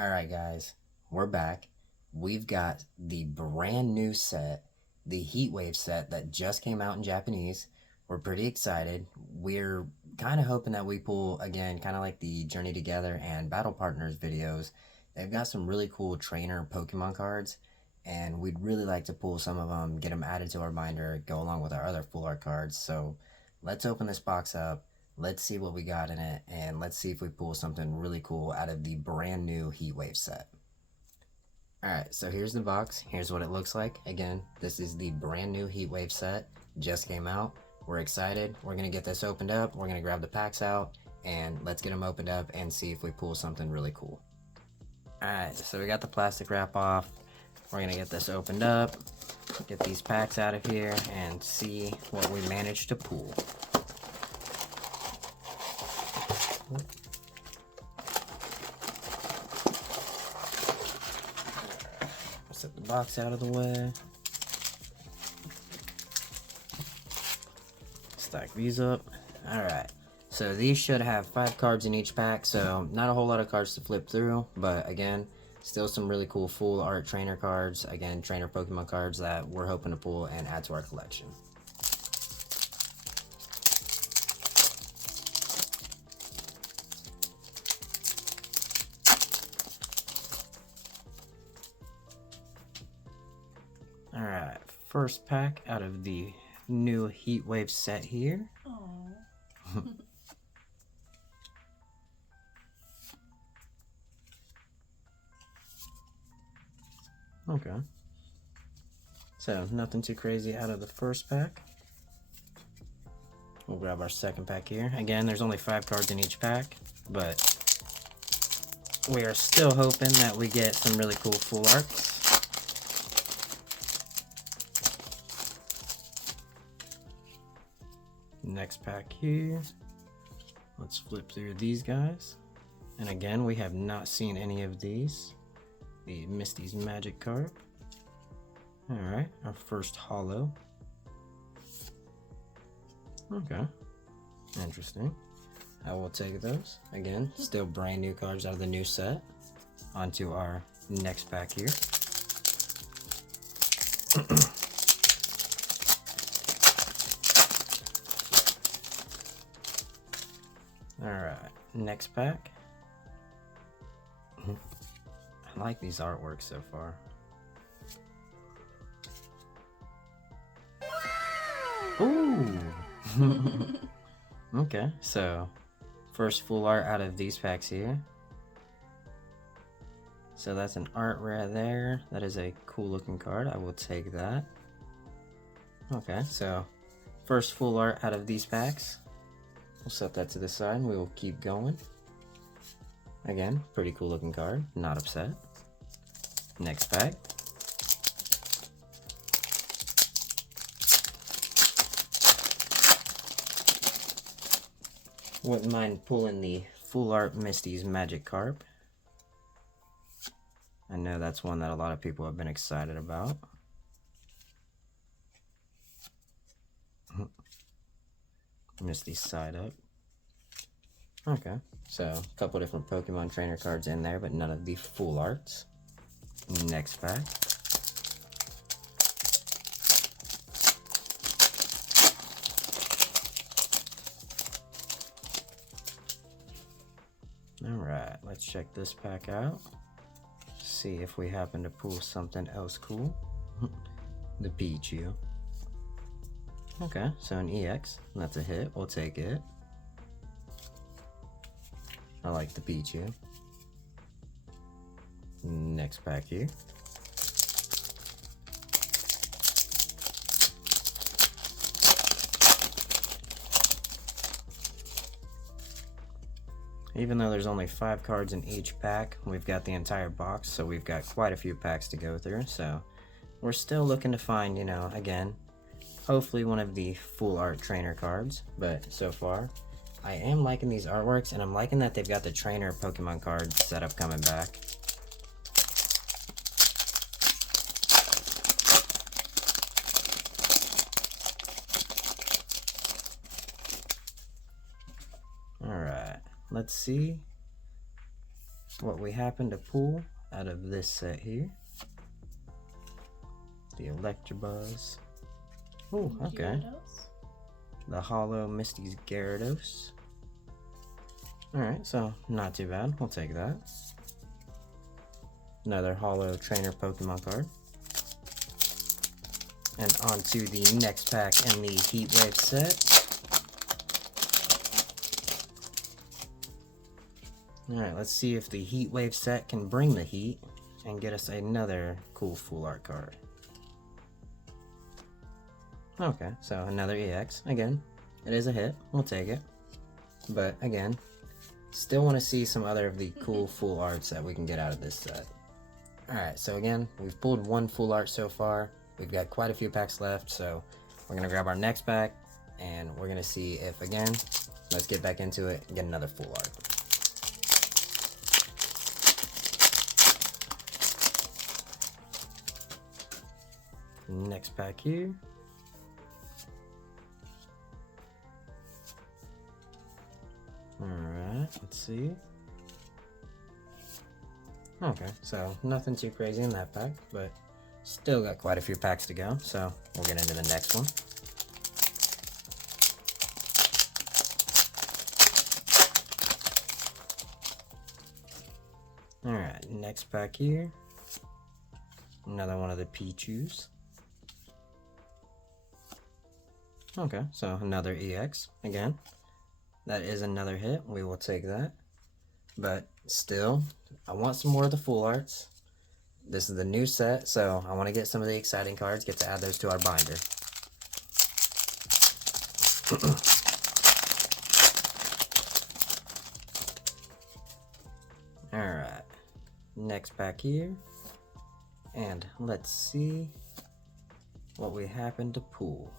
Alright guys, we're back. We've got the brand new set, the heatwave set that just came out in Japanese. We're pretty excited. We're kind of hoping that we pull, again, kind of like the Journey Together and Battle Partners videos. They've got some really cool trainer Pokemon cards, and we'd really like to pull some of them, get them added to our binder, go along with our other full art cards. So let's open this box up. Let's see what we got in it, and let's see if we pull something really cool out of the brand new heatwave set. Alright, so here's the box. Here's what it looks like. Again, this is the brand new heatwave set. Just came out. We're excited. We're going to get this opened up. We're going to grab the packs out, and let's get them opened up and see if we pull something really cool. Alright, so we got the plastic wrap off. We're going to get this opened up, get these packs out of here, and see what we managed to pull. Set the box out of the way. Stack these up. Alright, so these should have 5 cards in each pack, so not a whole lot of cards to flip through, but again, still some really cool full art trainer cards, again, trainer Pokemon cards that we're hoping to pull and add to our collection. Alright, first pack out of the new heatwave set here. Okay. So, nothing too crazy out of the first pack. We'll grab our second pack here. Again, there's only 5 cards in each pack, but we are still hoping that we get some really cool full arts. Next pack here. Let's flip through these guys. And again, we have not seen any of these. The Misty's Magic card. Alright, our first holo. Okay, interesting. I will take those. Again, still brand new cards out of the new set. Onto our next pack here. Alright, next pack. I like these artworks so far. Ooh! Okay, so first full art out of these packs here. So that's an art rare there. That is a cool looking card. I will take that. Okay, so first full art out of these packs. We'll set that to the side and we will keep going. Again, pretty cool looking card. Not upset. Next pack. Wouldn't mind pulling the full art Misty's Magic Carp. I know that's one that a lot of people have been excited about. Misty side up. Okay, so a couple different Pokemon trainer cards in there, but none of the full arts. Next pack. Alright, let's check this pack out. See if we happen to pull something else cool. The Pikachu. Okay, so an EX. That's a hit. We'll take it. I like the Pikachu. Next pack here. Even though there's only 5 cards in each pack, we've got the entire box, so we've got quite a few packs to go through. So we're still looking to find, you know, again, hopefully one of the full art trainer cards. But so far, I am liking these artworks, and I'm liking that they've got the trainer Pokemon card setup coming back. Alright, let's see. what we happen to pull out of this set here. The Electabuzz. Oh, okay. The Hollow Misty's Gyarados. Alright, so not too bad. We'll take that. Another Hollow Trainer Pokemon card. And on to the next pack in the Heatwave set. Alright, let's see if the Heatwave set can bring the heat and get us another cool full art card. Okay, so another EX. Again, it is a hit. We'll take it. But again, still want to see some other of the cool full arts that we can get out of this set. Alright, so again, we've pulled one full art so far. We've got quite a few packs left, so we're going to grab our next pack, and we're going to see if, again, let's get back into it and get another full art. Next pack here. Alright, let's see. Okay, so nothing too crazy in that pack, but still got quite a few packs to go, so we'll get into the next one. Alright, next pack here. Another one of the Pikachus. Okay, so another EX again. That is another hit. We will take that. But still, I want some more of the full arts. This is the new set, so I want to get some of the exciting cards, get to add those to our binder. Alright, next pack here. And let's see what we happen to pull.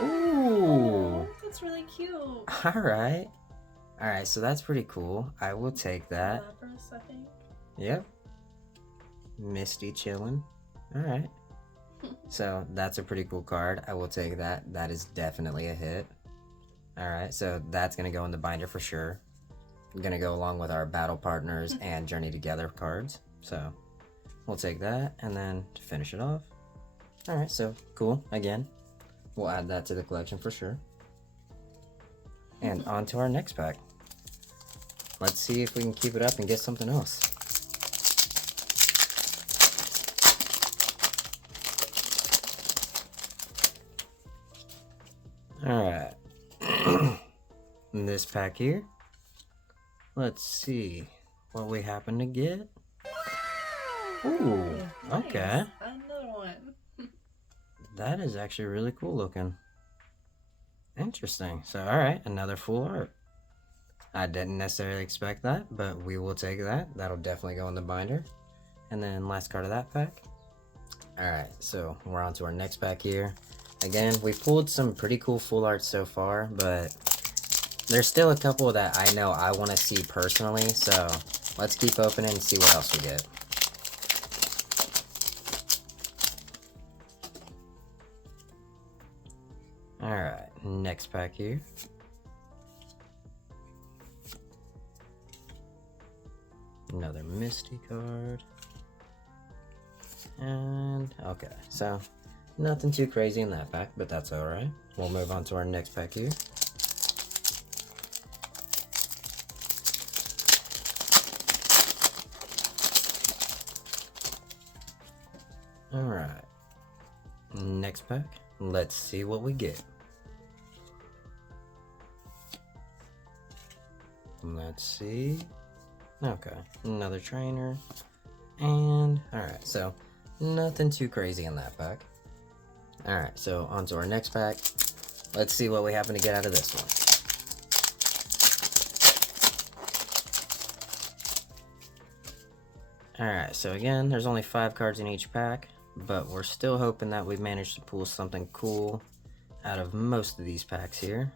Ooh! That's really cute. Alright. Alright, so that's pretty cool. I will take that. Lapras, I think. Yep. Misty chillin'. Alright. So that's a pretty cool card. I will take that. That is definitely a hit. Alright, so that's going to go in the binder for sure. Going to go along with our Battle Partners and Journey Together cards. So we'll take that. And then to finish it off. Alright, so cool. Again, we'll add that to the collection for sure. And on to our next pack. Let's see if we can keep it up and get something else. Alright. In this pack here. Let's see what we happen to get. Ooh, nice. Okay. Another one. That is actually really cool looking. Interesting. So, alright, another full art. I didn't necessarily expect that, but we will take that. That'll definitely go in the binder. And then last card of that pack. Alright, so we're on to our next pack here. Again, we pulled some pretty cool full arts so far, but there's still a couple that I know I want to see personally, so let's keep opening and see what else we get. Alright, next pack here. Another Misty card. And, okay, so nothing too crazy in that pack, but that's alright. We'll move on to our next pack here. Alright, next pack. Let's see what we get. Let's see. Okay, another trainer. And, alright, so nothing too crazy in that pack. Alright, so on to our next pack. Let's see what we happen to get out of this one. Alright, so again, there's only 5 cards in each pack, but we're still hoping that we've managed to pull something cool out of most of these packs here.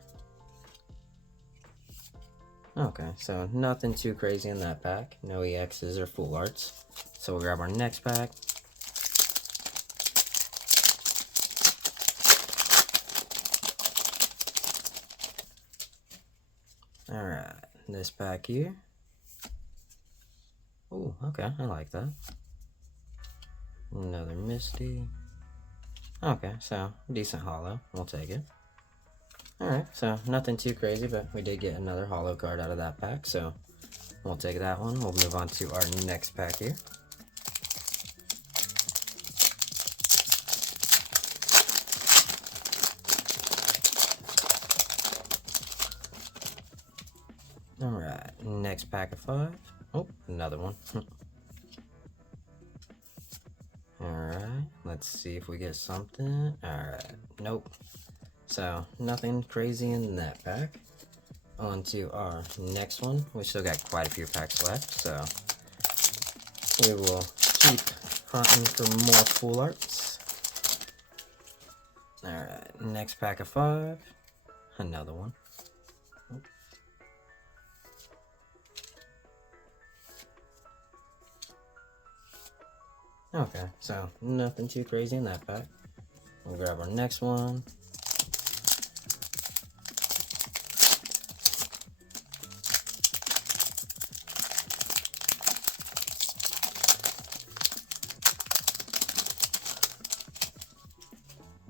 Okay, so nothing too crazy in that pack. No EXs or full arts. So we'll grab our next pack. Alright, this pack here. Oh, okay, I like that. Another Misty. Okay, so decent holo. We'll take it. Alright, so nothing too crazy, but we did get another holo card out of that pack, so we'll take that one. We'll move on to our next pack here. Alright, next pack of 5. Oh, another one. Alright, let's see if we get something. Alright, nope. So, nothing crazy in that pack. On to our next one. We still got quite a few packs left, so we will keep hunting for more full arts. Alright, next pack of 5. Another one. Okay, so nothing too crazy in that pack. We'll grab our next one.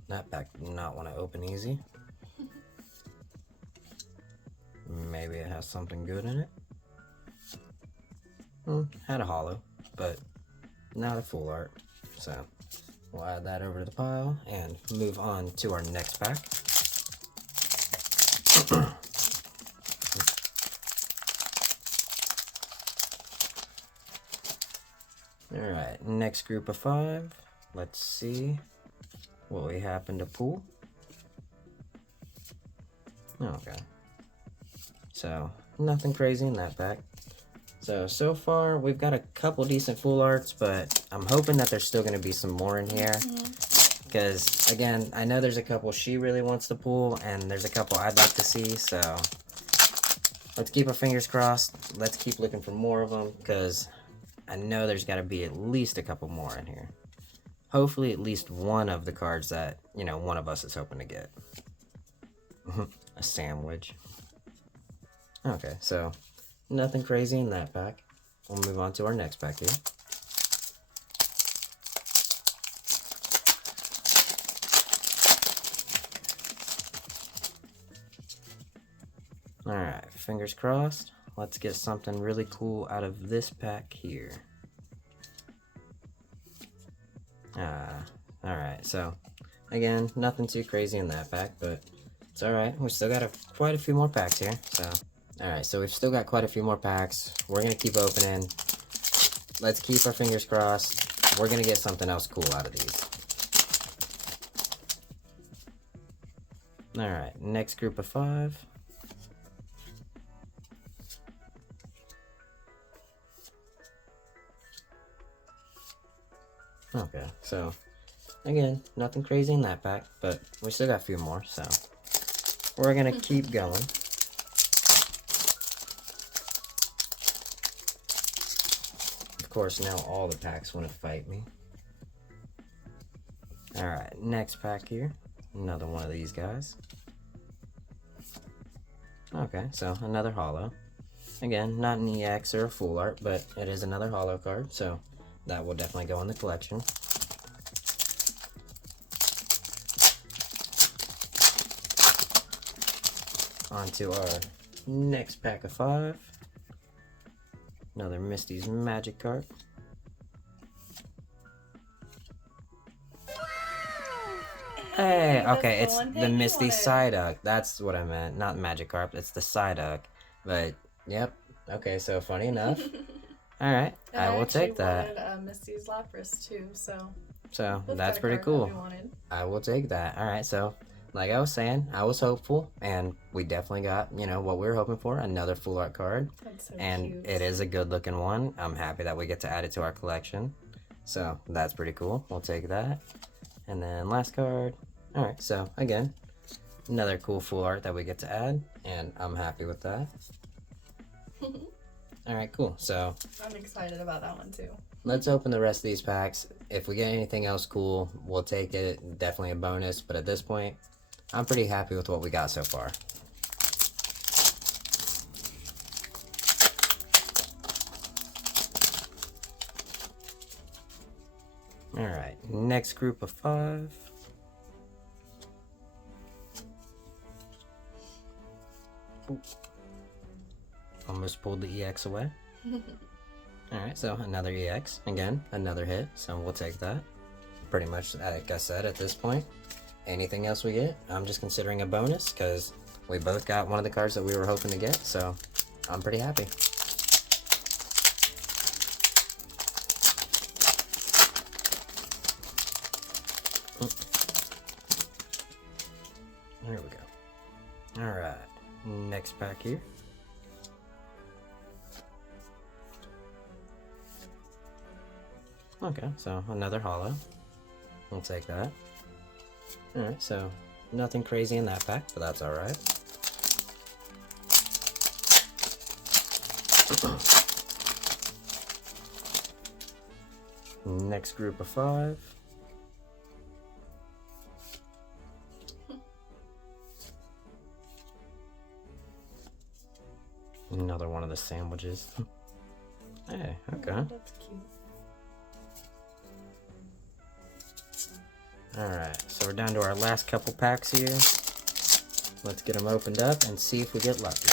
That pack did not want to open easy. Maybe it has something good in it. Had a holo, but not a full art. So we'll add that over to the pile and move on to our next pack. Alright, next group of 5. Let's see what we happen to pull. Okay. So, nothing crazy in that pack. So far, we've got a couple decent full arts, but I'm hoping that there's still going to be some more in here. Because, again, I know there's a couple she really wants to pull, and there's a couple I'd like to see, so let's keep our fingers crossed. Let's keep looking for more of them, because I know there's got to be at least a couple more in here. Hopefully at least one of the cards that, you know, one of us is hoping to get. A sandwich. Okay, so nothing crazy in that pack. We'll move on to our next pack here. Alright, fingers crossed. Let's get something really cool out of this pack here. Alright, so again, nothing too crazy in that pack, but it's alright. We still got quite a few more packs here, so. Alright, so we've still got quite a few more packs. We're going to keep opening. Let's keep our fingers crossed. We're going to get something else cool out of these. Alright, next group of 5. Okay, so again, nothing crazy in that pack, but we still got a few more, so we're going to keep going. Of course, now all the packs want to fight me. Alright, next pack here. Another one of these guys. Okay, so another holo. Again, not an EX or a full art, but it is another holo card, so that will definitely go in the collection. On to our next pack of 5. Another Misty's Magic card. Hey, okay, it's the Misty Psyduck. That's what I meant, not Magikarp. It's the Psyduck. But yep. Okay, so funny enough. All right, I will take that. I wanted Misty's Lapras too, so that's pretty cool. I will take that. All right, so like I was saying, I was hopeful, and we definitely got, you know, what we were hoping for, another full art card. That's so and cute. It is a good looking one. I'm happy that we get to add it to our collection. So that's pretty cool. We'll take that. And then last card. All right, so again, another cool full art that we get to add, and I'm happy with that. All right, cool. So I'm excited about that one too. Let's open the rest of these packs. If we get anything else cool, we'll take it. Definitely a bonus, but at this point, I'm pretty happy with what we got so far. Alright, next group of 5. Ooh. Almost pulled the EX away. Alright, so another EX. Again, another hit, so we'll take that. Pretty much, like I said, at this point, anything else we get, I'm just considering a bonus, because we both got one of the cards that we were hoping to get, so I'm pretty happy. There we go. Alright, next pack here. Okay, so another holo. We'll take that. Alright, so nothing crazy in that pack, but that's alright. Next group of 5. Another one of the sandwiches. Hey, okay. Oh, that's cute. Alright, so we're down to our last couple packs here. Let's get them opened up and see if we get lucky.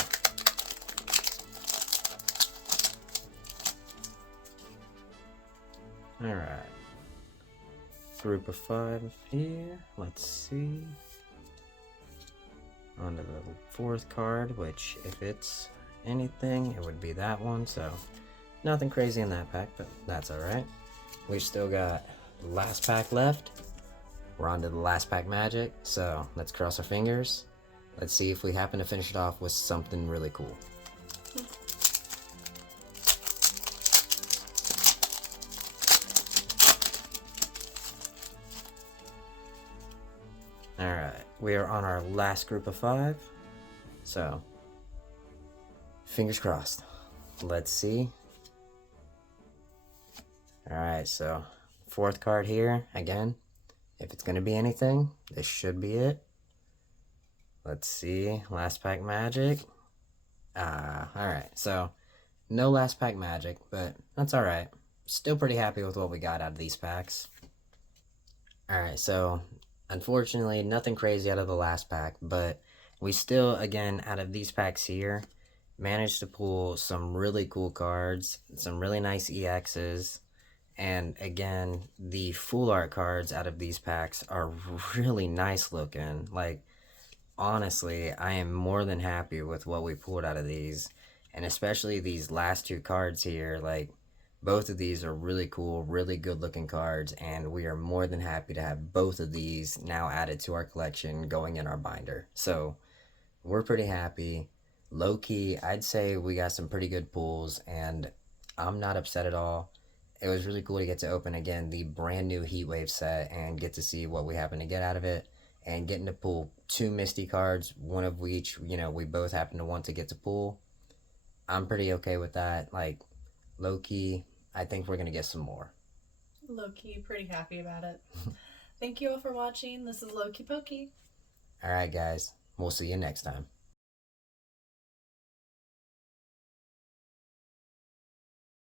Alright. Group of 5 here. Let's see. On to the 4th card, which if it's anything, it would be that one. So nothing crazy in that pack, but that's alright. We've still got the last pack left. We're on to the last pack magic, so let's cross our fingers. Let's see if we happen to finish it off with something really cool. Alright, we are on our last group of 5, so fingers crossed. Let's see. Alright, so 4th card here, again. If it's going to be anything, this should be it. Let's see. Last pack magic. Alright. So, no last pack magic, but that's alright. Still pretty happy with what we got out of these packs. Alright, so, unfortunately, nothing crazy out of the last pack, but we still, again, out of these packs here, managed to pull some really cool cards, some really nice EXs. And again, the full art cards out of these packs are really nice looking. Like, honestly, I am more than happy with what we pulled out of these. And especially these last 2 cards here, like, both of these are really cool, really good looking cards. And we are more than happy to have both of these now added to our collection going in our binder. So, we're pretty happy. Low key, I'd say we got some pretty good pulls, and I'm not upset at all. It was really cool to get to open again the brand new heatwave set and get to see what we happen to get out of it, and getting to pull 2 Misty cards, one of which, you know, we both happen to want to get to pull. I'm pretty okay with that. Like, low-key, I think we're going to get some more. Low-key, pretty happy about it. Thank you all for watching. This is Low-key Pokey. Alright guys, we'll see you next time.